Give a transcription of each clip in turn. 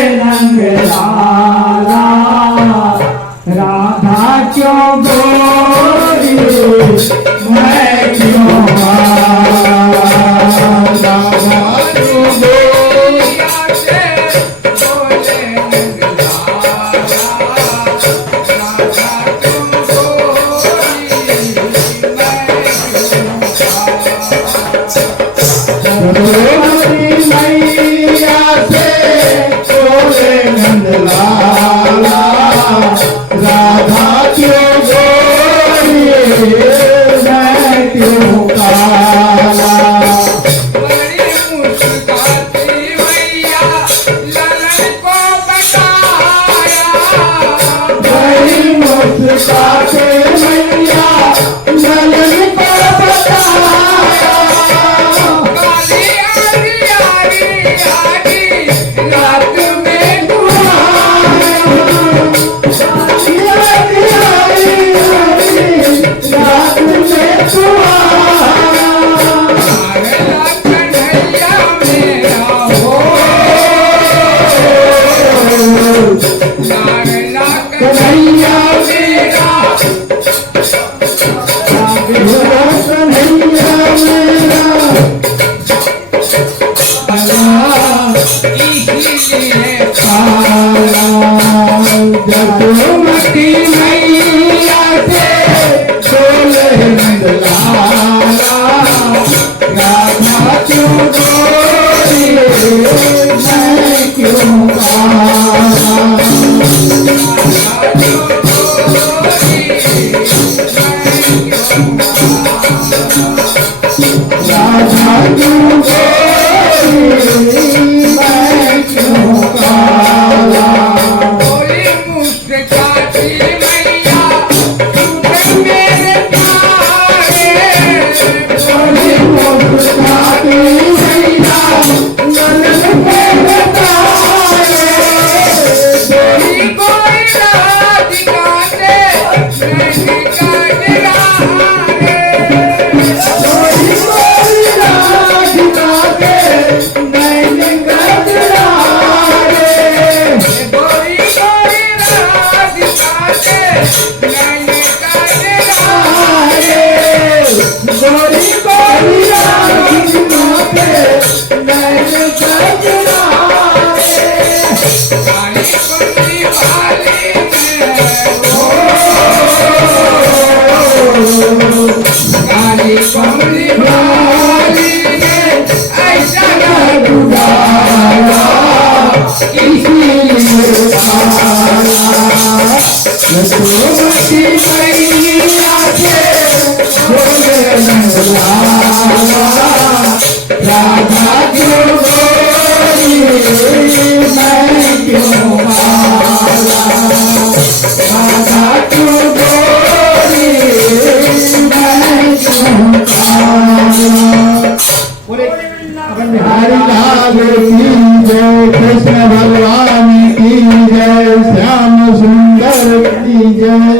रंग लाला राधा क्यों गोरी मैं क्यों राधा क्यों गोरी से बोले रंग लाला राधा क्यों गोरी मैं क्यों मैया से बोले नंद लाला राधा क्यों गोरी मैं क्यों काला बड़ी मुस्कुराती मैया ललन को बताया बड़ी मुस्कुराती मैया ललन को बताया रात में कन्हैया मेरा हो कन्हैया मेरा कन्हैया मेरा इसलिए काला जगमती मैया से बोले नंद लाला राधा क्यों गोरी मैं क्यों काला राधा क्यों गोरी मैं क्यों काला बोली मुस्कुराती मैया मेरे प्यारे बोली मुस्कुराती मैया नन्हे मेरे प्यारे बोली कोई राधिका से मैंने काटे राहे बोली कोई राधिका से मैंने काटे राहे बोली कोई राधिका से मैंने काटे राहे बोली कोई राधिका से मैंने काटे राहे काली कुंडी वाली काली कमली वाली ने ऐसा न बुलाया इसीलिए लक्ष्मी मैया के बोले नंद लाला राधा क्यों गोरी मैं क्यों काला राधा क्यों गोरी मैं क्यों काला बिहारी लाल की जय कृष्ण भगवान की जय श्याम सुंदर की जय।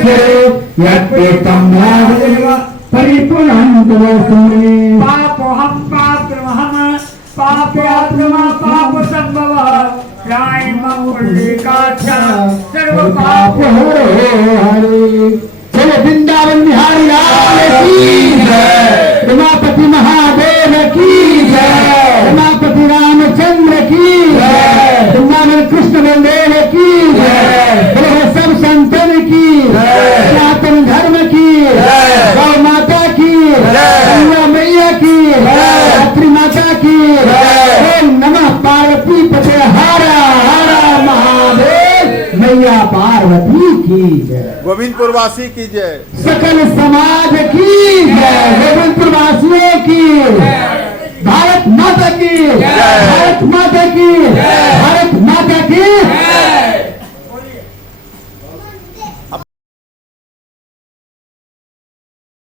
यत्कृतं यावदेव परिपूर्णं तदस्मि पापोऽहं पापमहं पापयात्मा पापसम्भवः त्रायमं पुण्डरीकाक्ष सर्वपापहरो हरे। चलो वृंदावन बिहारी लाल की जय, उमापति महादेव की जय, उमापति रामचंद्र की जय, वृंदावन कृष्ण बलदेव की जय, बोलो सब संतन की जय, सनातन धर्म की जय, गौ माता की जय, गंगा मैया की जय, रात्रि माता की जय। ओम नमः पार्वती पते हरा हरा महादेव, मैया पार्वती की जय, गोविंदपुर वासी की जय। सकल समाज की जय, गोविंदपुर वासियों की, भारत माता की, भारत माता की।